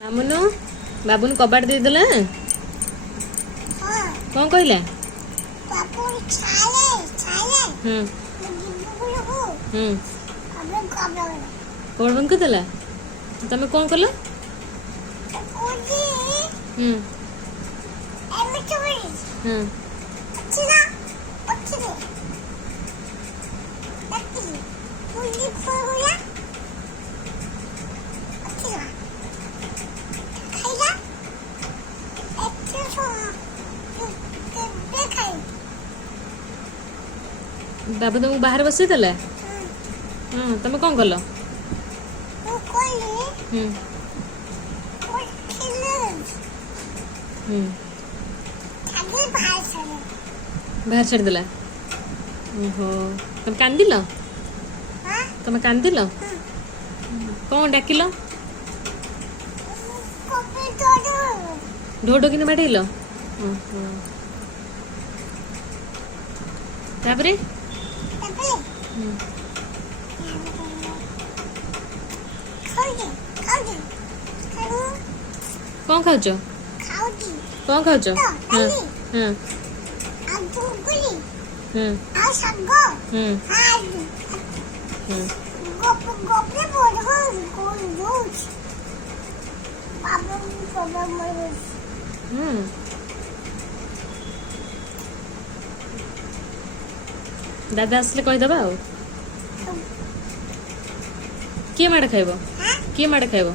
मामुनु बाबुन कबाट दे देला कौन कहला कौन बंद कर देला तमे कौन करला बाबू तुमको बाहर बसई देला तमे कौन करला बाहर छाड़ देला ओहो तुम कांदिल तुम कांदिल कौन डाकिल ढोढो किने बाड़ेल ओहो तापरे कौन खाऊच कौन खाऊच दादा आसले कहीदेबा आ किए माड़ खाइब किए माड़ खाइब